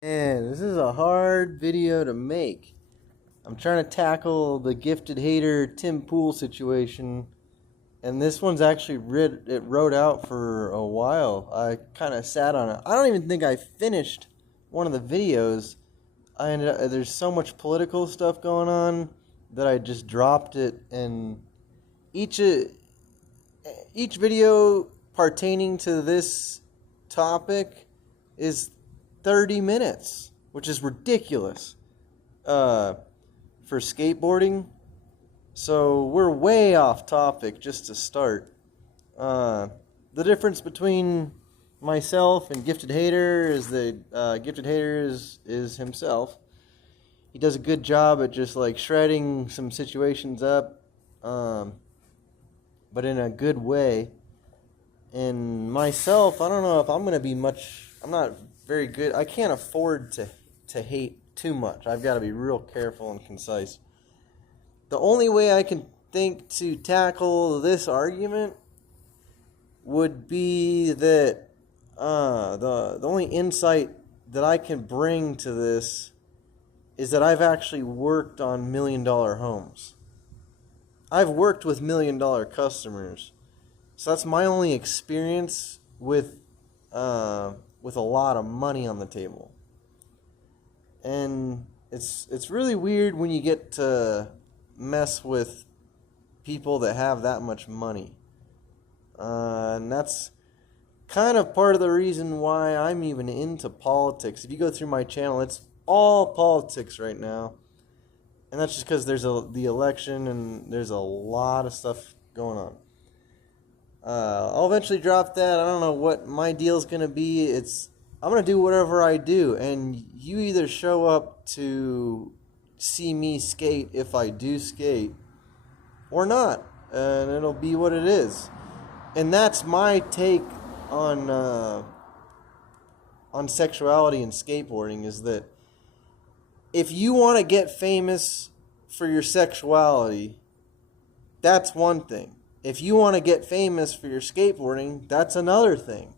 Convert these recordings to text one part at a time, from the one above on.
Man, this is a hard video to make. I'm trying to tackle the gifted hater Tim Pool situation, and this one's actually wrote out for a while. I kind of sat on it. I don't even think I finished one of the videos. I ended up, there's so much political stuff going on that I just dropped it, and each uh, each video pertaining to this topic is 30 minutes, which is ridiculous for skateboarding. So we're way off topic just to start. The difference between myself and Gifted Hater is that Gifted Hater is himself. He does a good job at just like shredding some situations up, but in a good way. And myself, I don't know if I'm going to be much. I'm not very good. I can't afford to hate too much. I've got to be real careful and concise. The only way I can think to tackle this argument would be that the only insight that I can bring to this is that I've actually worked on $1 million homes. I've worked with $1 million customers, so that's my only experience with a lot of money on the table. And it's really weird when you get to mess with people that have that much money. And that's kind of part of the reason why I'm even into politics. If you go through my channel, it's all politics right now. And that's just because there's the election and there's a lot of stuff going on. I'll eventually drop that. I don't know what my deal's going to be. I'm going to do whatever I do, and you either show up to see me skate if I do skate or not, and it'll be what it is. And that's my take on sexuality and skateboarding, is that if you want to get famous for your sexuality, that's one thing. If you want to get famous for your skateboarding, that's another thing.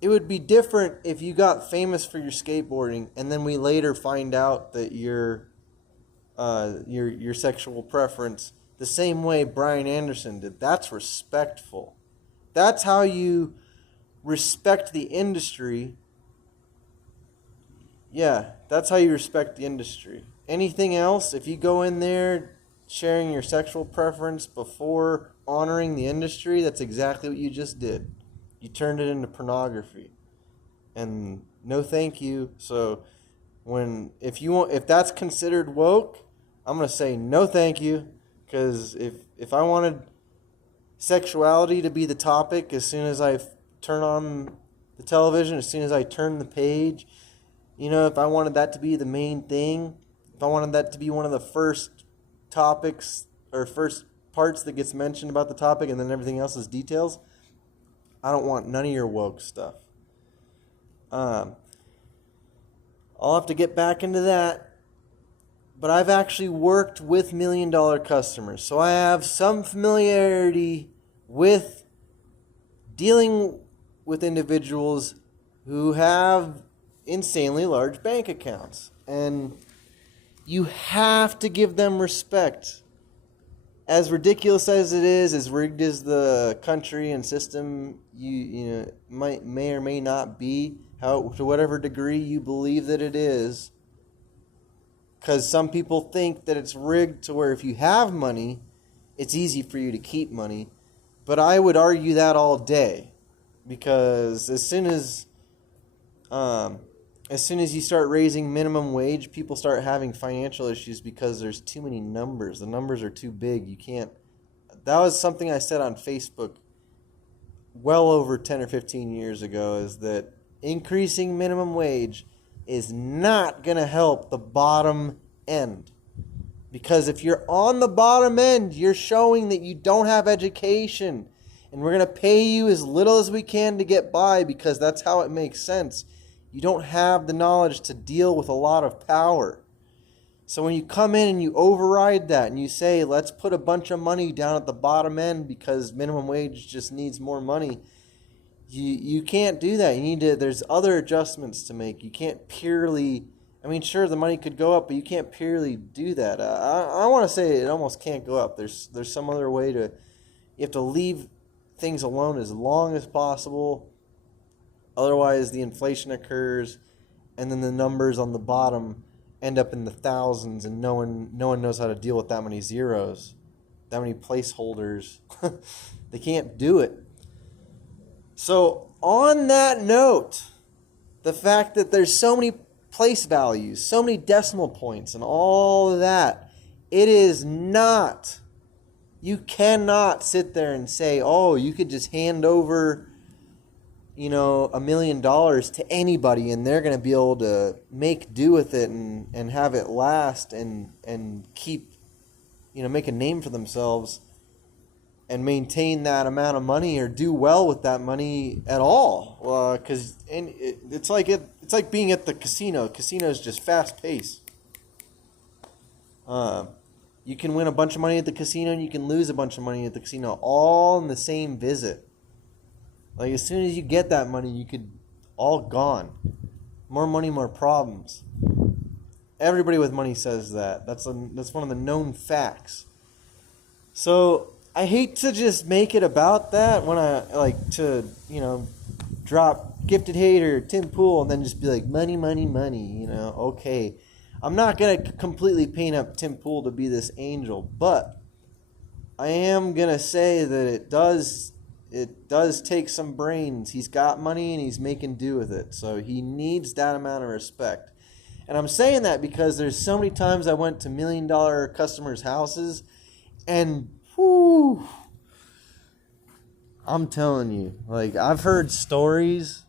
It would be different if you got famous for your skateboarding and then we later find out that your sexual preference the same way Brian Anderson did. That's respectful. That's how you respect the industry. Yeah, that's how you respect the industry. Anything else, if you go in there sharing your sexual preference before honoring the industry, that's exactly what you just did. You turned it into pornography. And no thank you. So if that's considered woke, I'm going to say no thank you, because if I wanted sexuality to be the topic as soon as I turn on the television, as soon as I turn the page, if I wanted that to be the main thing, if I wanted that to be one of the first topics or first parts that gets mentioned about the topic and then everything else is details, I don't want none of your woke stuff. I'll have to get back into that. But I've actually worked with $1 million customers, so I have some familiarity with dealing with individuals who have insanely large bank accounts. And you have to give them respect. As ridiculous as it is, as rigged as the country and system may or may not be, to whatever degree you believe that it is, because some people think that it's rigged to where if you have money, it's easy for you to keep money. But I would argue that all day, because as soon as you start raising minimum wage, people start having financial issues because there's too many numbers. The numbers are too big. You can't. That was something I said on Facebook well over 10 or 15 years ago, is that increasing minimum wage is not going to help the bottom end. Because if you're on the bottom end, you're showing that you don't have education. And we're going to pay you as little as we can to get by, because that's how it makes sense. You don't have the knowledge to deal with a lot of power. So when you come in and you override that and you say, let's put a bunch of money down at the bottom end because minimum wage just needs more money, You can't do that. You need to. There's other adjustments to make. You can't purely. I mean, sure, the money could go up, but you can't purely do that. I want to say it almost can't go up. There's some other way to. You have to leave things alone as long as possible. Otherwise, the inflation occurs, and then the numbers on the bottom end up in the thousands, and no one knows how to deal with that many zeros, that many placeholders. They can't do it. So on that note, the fact that there's so many place values, so many decimal points, and all of that, it is not. You cannot sit there and say, oh, you could just hand over, $1 million to anybody and they're going to be able to make do with it and have it last and keep, make a name for themselves and maintain that amount of money or do well with that money at all. Because it's like being at the casino. Casino is just fast paced. You can win a bunch of money at the casino and you can lose a bunch of money at the casino all in the same visit. Like as soon as you get that money, you could all gone. More money, more problems. Everybody with money says that. That's one of the known facts. So I hate to just make it about that when I like to, drop Gifted Hater, Tim Pool, and then just be like, money, money, money, okay. I'm not going to completely paint up Tim Pool to be this angel, but I am going to say that it does take some brains. He's got money and he's making do with it, so he needs that amount of respect. And I'm saying that because there's so many times I went to $1 million customers' houses and whew, I'm telling you, like I've heard stories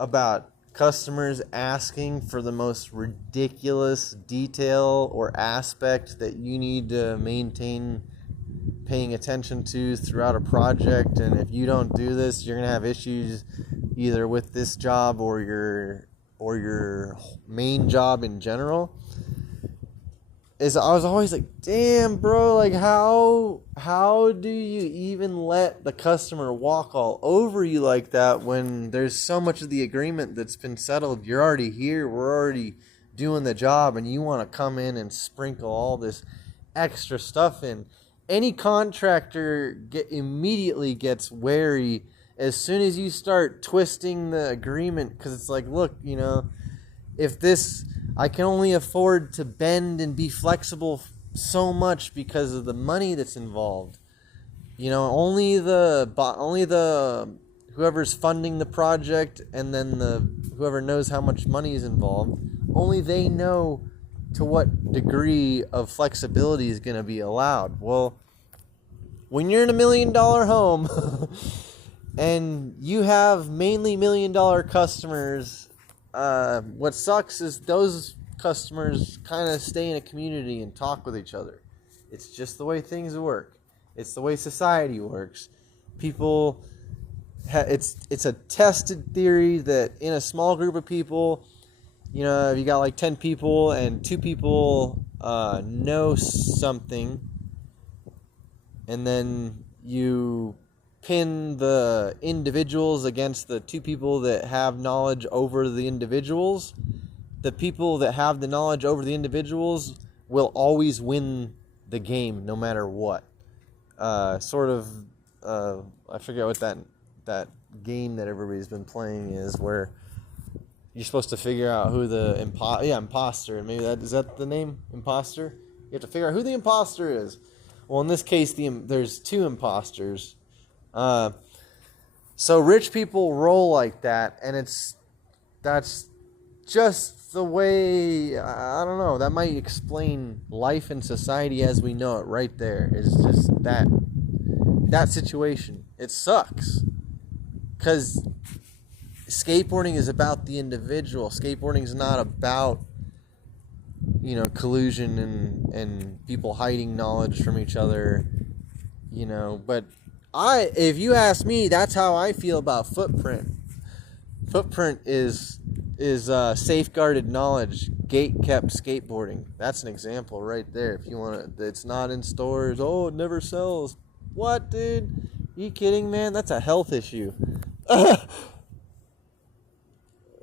about customers asking for the most ridiculous detail or aspect that you need to maintain paying attention to throughout a project, and if you don't do this, you're gonna have issues either with this job or your main job in general. I was always like, damn, bro, like how do you even let the customer walk all over you like that when there's so much of the agreement that's been settled? You're already here, we're already doing the job, and you want to come in and sprinkle all this extra stuff in. Any contractor immediately gets wary as soon as you start twisting the agreement, because it's like, look, if this, I can only afford to bend and be flexible so much because of the money that's involved. Only the whoever's funding the project and then whoever knows how much money is involved, only they know to what degree of flexibility is going to be allowed. Well, when you're in $1 million home and you have mainly $1 million customers, what sucks is those customers kind of stay in a community and talk with each other. It's just the way things work. It's the way society works. People, it's a tested theory that in a small group of people, if you got like 10 people and 2 people know something, and then you pin the individuals against the 2 people that have knowledge over the individuals, the people that have the knowledge over the individuals will always win the game no matter what. I forget what that game that everybody's been playing is, where you're supposed to figure out who the imposter, and maybe is that the name, imposter? You have to figure out who the imposter is. Well, in this case, there's 2 imposters. So rich people roll like that, and that's just the way, I don't know, that might explain life and society as we know it right there. It's just that situation. It sucks. Because skateboarding is about the individual. Skateboarding is not about, collusion and people hiding knowledge from each other, but if you ask me, that's how I feel about Footprint. Footprint is safeguarded knowledge, gate-kept skateboarding. That's an example right there. If you want to, it's not in stores. Oh, it never sells. What, dude? Are you kidding, man? That's a health issue.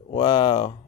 Wow.